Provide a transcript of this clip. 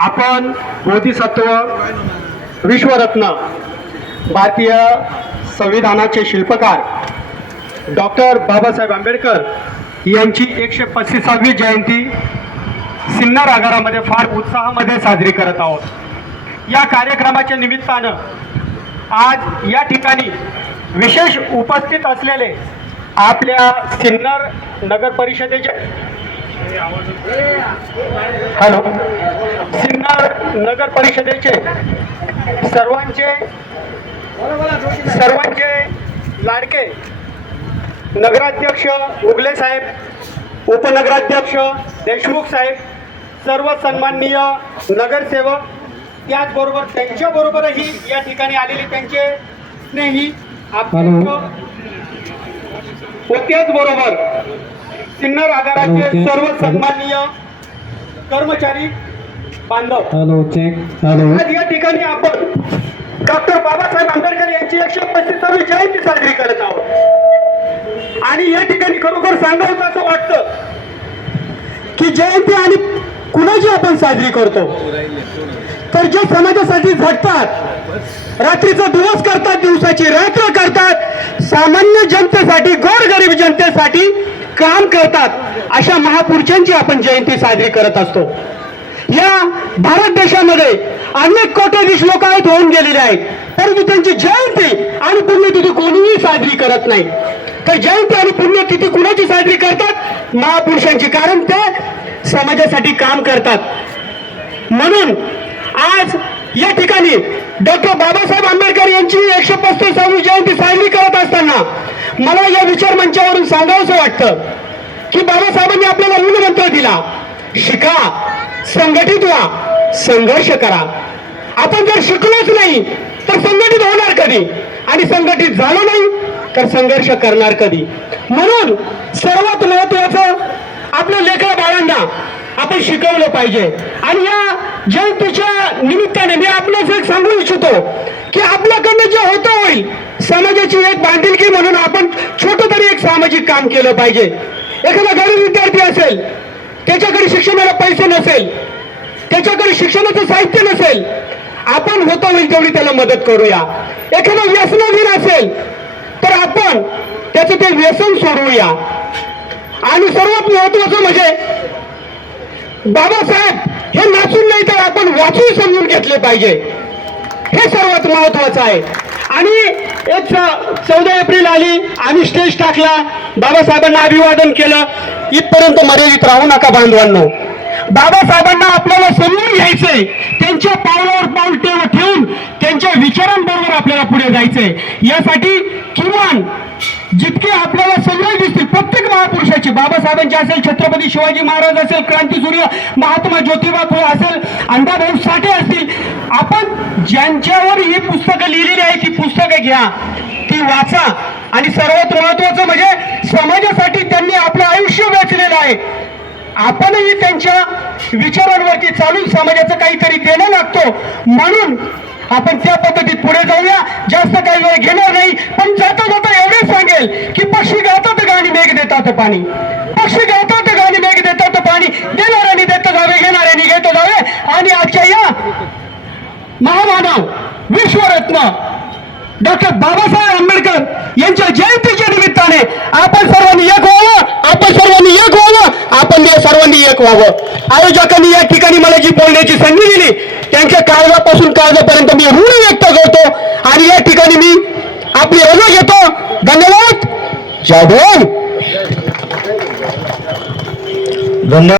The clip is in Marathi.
आपण बोधिसत्व, विश्वरत्न, भारतीय संविधानाचे शिल्पकार डॉक्टर बाबासाहेब आंबेडकर यांची 135वी जयंती सिन्नर आगारामध्ये फार उत्साहामध्ये साजरी करत आहोत। या कार्यक्रमाच्या निमित्तानं आज या ठिकाणी विशेष उपस्थित असलेले आपल्या सिन्नर नगर परिषदेचे सिन्नर नगर परिषदेचे सर्वांचे लाडके नगराध्यक्ष उगले साहेब, उपनगराध्यक्ष देशमुख साहेब, सर्व सन्माननीय नगरसेवक, त्याचबरोबर त्यांच्याबरोबरही या ठिकाणी आलेले त्यांचे स्नेही व त्याचबरोबर सिन्नर आगाराचे सर्व सन्माननीय कर्मचारी बांधव, आज या ठिकाणी आपण डॉक्टर बाबासाहेब आंबेडकर यांची 135वी जयंती साजरी करत आहोत। आणि या ठिकाणी खरोखर सांगायचं असं वाटतं की जयंती आणि कुणाची आपण साजरी करतो, तर जे समाजासाठी झटतात, रात्रीचा दिवस करतात, दिवसाची रात्र करतात, सामान्य जनतेसाठी, गोरगरीब जनतेसाठी काम करतात, अशा महापुरुषांची आपण जयंती साजरी करत असतो। या भारत देशामध्ये अनेक कोट्याधीश लोक आहेत, होऊन गेलेले आहेत, परंतु त्यांची जयंती आणि पुण्यतिथी कोणीही साजरी करत नाही। तर जयंती आणि पुण्यतिथी कुणाची साजरी करतात? महापुरुषांची, कारण ते समाजासाठी काम करतात। म्हणून आज या ठिकाणी डॉक्टर बाबासाहेब आंबेडकर यांची 135वी जयंती साजरी करत असताना मला या विचार मंचावरून सांगावंसं वाटतं की बाबासाहेबांनी आपल्याला मूलमंत्र दिला, शिका, संघटित व्हा, संघर्ष करा। आपण जर शिकलोच नाही तर संघटित होणार कधी, आणि संघटित झालो नाही तर संघर्ष करणार कधी? म्हणून सर्वात महत्वाचं आपल्या लेकरा बाळांना आपण शिकवलं पाहिजे। आणि या जयंतीच्या निमित्ताने मी आपल्याला एक सांगू इच्छितो की आपल्याकडनं जे होतं होईल, समाजाची एक बांधिलकी म्हणून आपण छोटं तरी एक सामाजिक काम केलं पाहिजे। एखादा गरीब विद्यार्थी असेल, त्याच्याकडे शिक्षणाला पैसे नसेल, त्याच्याकडे शिक्षणाचं साहित्य नसेल, आपण होतं होईल तेवढी त्याला मदत करूया। एखादा व्यसनाधीन असेल तर आपण त्याचं ते व्यसन सोडवूया। आणि सर्वात महत्वाचं म्हणजे बाबासाहेब हे नाचून नाही तर आपण वाचून समजून घेतले पाहिजे, हे सर्वात महत्वाचं आहे। आणि एक 14 एप्रिल आली, आम्ही स्टेज टाकला, बाबासाहेबांना अभिवादन केलं, इथपर्यंत मर्यादित राहू नका बांधवांनो। बाबासाहेबांना आपल्याला समजून घ्यायचंय, त्यांच्या पावलावर पाऊल ठेवून त्यांच्या विचारांबरोबर आपल्याला पुढे जायचंय। यासाठी किमान जितके आपल्याला सगळे दिसतील प्रत्येक महापुरुषाची, बाबासाहेबांची असेल, छत्रपती शिवाजी महाराज असेल, क्रांतीसूर्य महात्मा ज्योतिबा फुले असेल, अण्णाभाऊ साठे असतील, आपण ज्यांच्यावर ही पुस्तकं लिहिलेली आहे ती पुस्तकं घ्या, ती वाचा। आणि सर्वात महत्वाचं म्हणजे समाजासाठी त्यांनी आपलं आयुष्य वेचलेलं आहे, आपणही त्यांच्या विचारांवरती चालून समाजाचं काहीतरी देणं लागतो। म्हणून आपण त्या पद्धतीत पुढे जाऊया। जास्त काही वेळ घेणार नाही, पण जाता जाता एवढे सांगेल की पक्षी गातात गाणी मेघ देतात पाणी, पक्षी गातात गाणी मेघ देतात पाणी, देणाऱ्यांनी देत जावे, घेणाऱ्यांनी घेत जावे। आणि आजच्या या महामानव, विश्वरत्न डॉक्टर बाबासाहेब आंबेडकर यांच्या जयंतीच्या निमित्ताने आपण सर्वांनी एक व्हावं, आपण सर्वांनी एक व्हावं। आयोजकांनी या ठिकाणी मला जी बोलण्याची संधी दिली, त्यांच्या काळजापासून काळजापर्यंत मी ऋण व्यक्त करतो आणि या ठिकाणी मी आपली रजा घेतो। धन्यवाद। जय भीम। धन्यवाद।